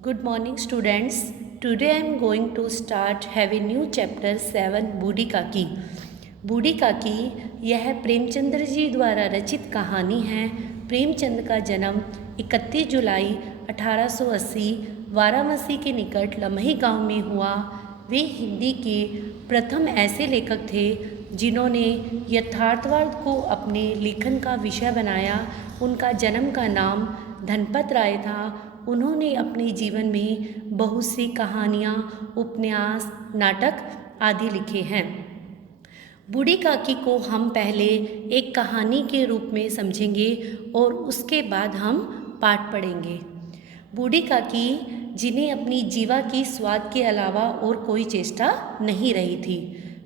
Good morning, students. Today I am going to start have a new chapter 7 बूढ़ी काकी। बूढ़ी काकी यह प्रेमचंद्र जी द्वारा रचित कहानी है। प्रेमचंद का जन्म 31 जुलाई 1880 वाराणसी के निकट लम्ही गांव में हुआ। वे हिंदी के प्रथम ऐसे लेखक थे जिन्होंने यथार्थवाद को अपने लेखन का विषय बनाया। उनका जन्म का नाम धनपत राय था। उन्होंने अपने जीवन में बहुत सी कहानियाँ, उपन्यास, नाटक आदि लिखे हैं। बूढ़ी काकी को हम पहले एक कहानी के रूप में समझेंगे और उसके बाद हम पाठ पढ़ेंगे। बूढ़ी काकी जिन्हें अपनी जीवा की स्वाद के अलावा और कोई चेष्टा नहीं रही थी,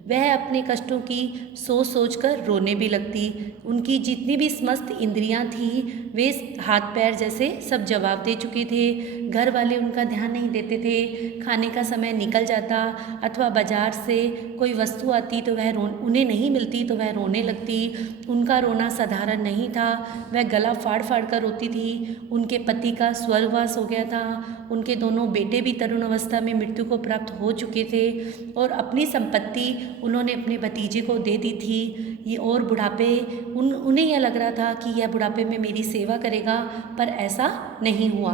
वह अपने कष्टों की सोच सोच कर रोने भी लगती। उनकी जितनी भी समस्त इंद्रियां थी वे हाथ पैर जैसे सब जवाब दे चुके थे। घर वाले उनका ध्यान नहीं देते थे। खाने का समय निकल जाता अथवा बाजार से कोई वस्तु आती तो वह उन्हें नहीं मिलती तो वह रोने लगती। उनका रोना साधारण नहीं था, वह गला फाड़ फाड़ कर रोती थी। उनके पति का स्वर्गवास हो गया था। उनके दोनों बेटे भी तरुण अवस्था में मृत्यु को प्राप्त हो चुके थे और अपनी संपत्ति उन्होंने अपने भतीजे को दे दी थी। ये और बुढ़ापे उन्हें यह लग रहा था कि यह बुढ़ापे में मेरी सेवा करेगा, पर ऐसा नहीं हुआ।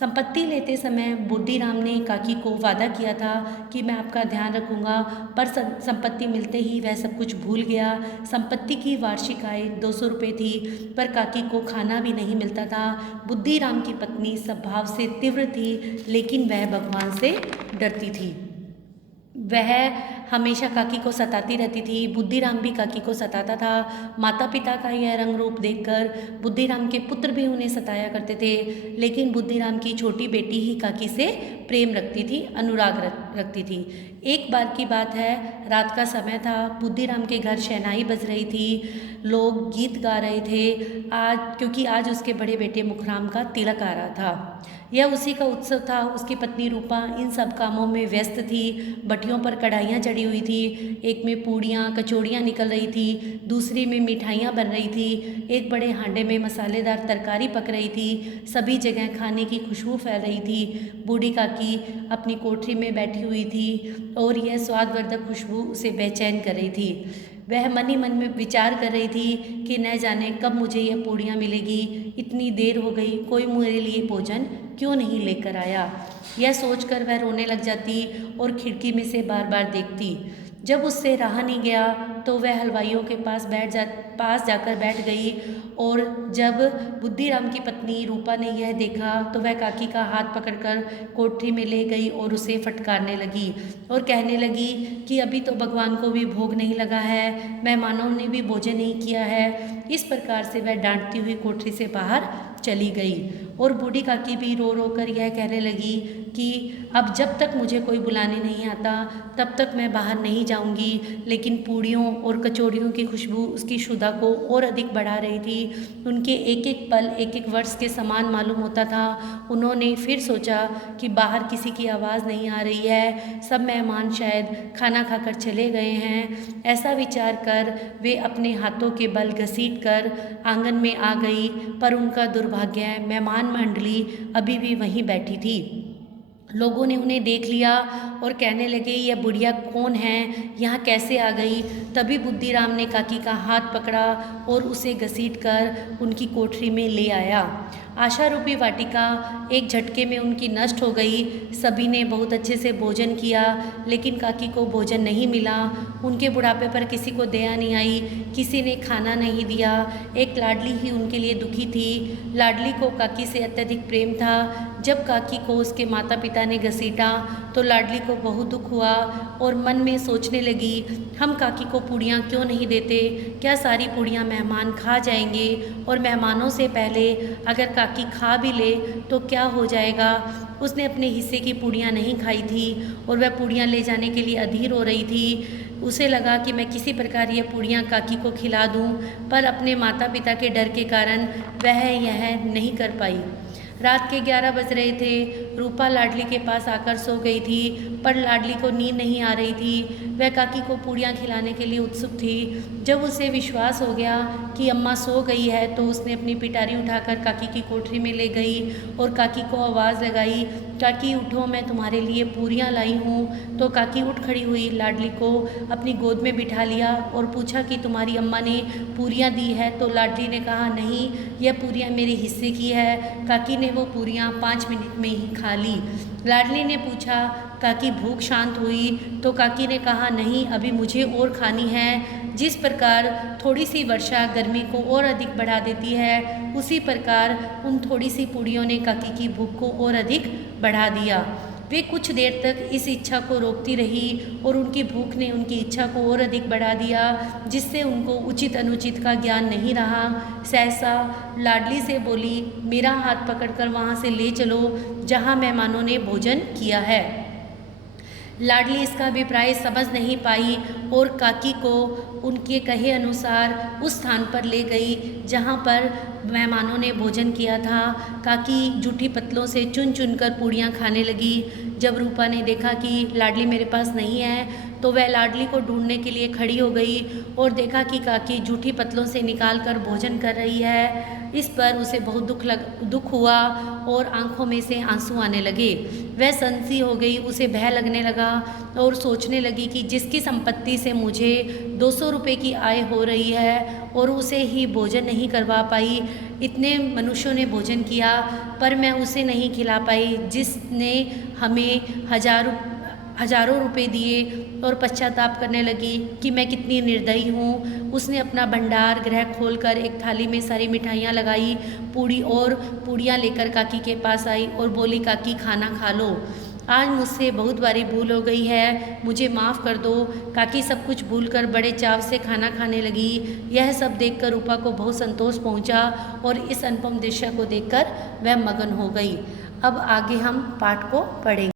संपत्ति लेते समय बूढ़ी राम ने काकी को वादा किया था कि मैं आपका ध्यान रखूंगा, पर संपत्ति मिलते ही वह सब कुछ भूल गया। संपत्ति की वार्षिक आय 200 रुपये थी, पर काकी को खाना भी नहीं मिलता था। बुद्धि राम की पत्नी स्वभाव से तीव्र थी, लेकिन वह भगवान से डरती थी। वह हमेशा काकी को सताती रहती थी। बुद्धिराम भी काकी को सताता था। माता पिता का यह रंग रूप देखकर बुद्धिराम के पुत्र भी उन्हें सताया करते थे, लेकिन बुद्धिराम की छोटी बेटी ही काकी से प्रेम रखती थी, अनुराग रखती थी। एक बार की बात है, रात का समय था। बुद्धिराम के घर शहनाई बज रही थी, लोग गीत गा रहे थे क्योंकि आज उसके बड़े बेटे मुखराम का तिलक आ रहा था। यह उसी का उत्सव था। उसकी पत्नी रूपा इन सब कामों में व्यस्त थी। भट्टियों पर कढ़ाइयाँ चढ़ी हुई थी। एक में पूड़ियाँ कचौड़ियाँ निकल रही थी, दूसरी में मिठाइयाँ बन रही थी, एक बड़े हांडे में मसालेदार तरकारी पक रही थी। सभी जगह खाने की खुशबू फैल रही थी। बूढ़ी काकी अपनी कोठरी में बैठी हुई थी और यह स्वादवर्धक खुशबू उसे बेचैन कर रही थी। वह मन ही मन में विचार कर रही थी कि न जाने कब मुझे यह पूड़ियाँ मिलेगी। इतनी देर हो गई, कोई मेरे लिए भोजन क्यों नहीं लेकर आया। यह सोचकर वह रोने लग जाती और खिड़की में से बार बार देखती। जब उससे रहा नहीं गया तो वह हलवाइयों के पास जाकर बैठ गई और जब बुद्धिराम की पत्नी रूपा ने यह देखा तो वह काकी का हाथ पकड़कर कोठरी में ले गई और उसे फटकारने लगी और कहने लगी कि अभी तो भगवान को भी भोग नहीं लगा है, मेहमानों ने भी भोजन नहीं किया है। इस प्रकार से वह डांटती हुई कोठरी से बाहर चली गई और बूढ़ी काकी भी रो रो कर यह कहने लगी कि अब जब तक मुझे कोई बुलाने नहीं आता तब तक मैं बाहर नहीं जाऊंगी। लेकिन पूड़ियों और कचौड़ियों की खुशबू उसकी क्षुधा को और अधिक बढ़ा रही थी। उनके एक एक पल एक एक वर्ष के समान मालूम होता था। उन्होंने फिर सोचा कि बाहर किसी की आवाज़ नहीं आ रही है, सब मेहमान शायद खाना खाकर चले गए हैं। ऐसा विचार कर वे अपने हाथों के बल घसीट कर आंगन में आ गई, पर उनका दुर्भाग्य मेहमान मंडली अभी भी वहीं बैठी थी। लोगों ने उन्हें देख लिया और कहने लगे, यह बुढ़िया कौन है, यहाँ कैसे आ गई। तभी बुद्धिराम ने काकी का हाथ पकड़ा और उसे घसीटकर उनकी कोठरी में ले आया। आशा रूपी वाटिका एक झटके में उनकी नष्ट हो गई। सभी ने बहुत अच्छे से भोजन किया, लेकिन काकी को भोजन नहीं मिला। उनके बुढ़ापे पर किसी को दया नहीं आई, किसी ने खाना नहीं दिया। एक लाडली ही उनके लिए दुखी थी। लाडली को काकी से अत्यधिक प्रेम था। जब काकी को उसके माता पिता ने घसीटा तो लाडली को बहुत दुख हुआ और मन में सोचने लगी, हम काकी को पूड़ियाँ क्यों नहीं देते, क्या सारी पूड़ियाँ मेहमान खा जाएंगे और मेहमानों से पहले अगर काकी खा भी ले तो क्या हो जाएगा। उसने अपने हिस्से की पूड़ियाँ नहीं खाई थी और वह पूड़ियाँ ले जाने के लिए अधीर हो रही थी। उसे लगा कि मैं किसी प्रकार ये पूड़ियाँ काकी को खिला दूँ, पर अपने माता पिता के डर के कारण वह यह नहीं कर पाई। रात के 11 बज रहे थे। रूपा लाडली के पास आकर सो गई थी, पर लाडली को नींद नहीं आ रही थी। वह काकी को पूड़ियाँ खिलाने के लिए उत्सुक थी। जब उसे विश्वास हो गया कि अम्मा सो गई है तो उसने अपनी पिटारी उठाकर काकी की कोठरी में ले गई और काकी को आवाज़ लगाई, काकी उठो, मैं तुम्हारे लिए पूरियाँ लाई हूँ। तो काकी उठ खड़ी हुई, लाडली को अपनी गोद में बिठा लिया और पूछा कि तुम्हारी अम्मा ने पूरियाँ दी है? तो लाडली ने कहा, नहीं, यह पूरियाँ मेरे हिस्से की है। काकी ने वो पूरियाँ 5 मिनट में ही खा ली। लाडली ने पूछा, काकी भूख शांत हुई? तो काकी ने कहा, नहीं, अभी मुझे और खानी है। जिस प्रकार थोड़ी सी वर्षा गर्मी को और अधिक बढ़ा देती है, उसी प्रकार उन थोड़ी सी पूड़ियों ने काकी की भूख को और अधिक बढ़ा दिया। वे कुछ देर तक इस इच्छा को रोकती रही और उनकी भूख ने उनकी इच्छा को और अधिक बढ़ा दिया, जिससे उनको उचित अनुचित का ज्ञान नहीं रहा। सहसा लाडली से बोली, मेरा हाथ पकड़कर वहाँ से ले चलो जहाँ मेहमानों ने भोजन किया है। लाडली इसका अभिप्राय समझ नहीं पाई और काकी को उनके कहे अनुसार उस स्थान पर ले गई जहाँ पर मेहमानों ने भोजन किया था। काकी जूठी पत्तलों से चुन चुन कर पूड़ियाँ खाने लगी। जब रूपा ने देखा कि लाडली मेरे पास नहीं है तो वह लाडली को ढूंढने के लिए खड़ी हो गई और देखा कि काकी जूठी पत्तलों से निकाल कर भोजन कर रही है। इस पर उसे बहुत दुख हुआ और आंखों में से आंसू आने लगे। वह सनसी हो गई, उसे भय लगने लगा और सोचने लगी कि जिसकी संपत्ति से मुझे 200 रुपये की आय हो रही है और उसे ही भोजन नहीं करवा पाई, इतने मनुष्यों ने भोजन किया पर मैं उसे नहीं खिला पाई जिसने हमें हजारों रुपए दिए, और पश्चाताप करने लगी कि मैं कितनी निर्दयी हूँ। उसने अपना भंडार गृह खोलकर एक थाली में सारी मिठाइयाँ लगाई, पूड़ियाँ लेकर काकी के पास आई और बोली, काकी खाना खा लो, आज मुझसे बहुत बारी भूल हो गई है, मुझे माफ़ कर दो। काकी सब कुछ भूलकर बड़े चाव से खाना खाने लगी। यह सब देखकर रूपा को बहुत संतोष पहुंचा और इस अनुपम दृश्य को देखकर वह मगन हो गई। अब आगे हम पाठ को पढ़ेंगे।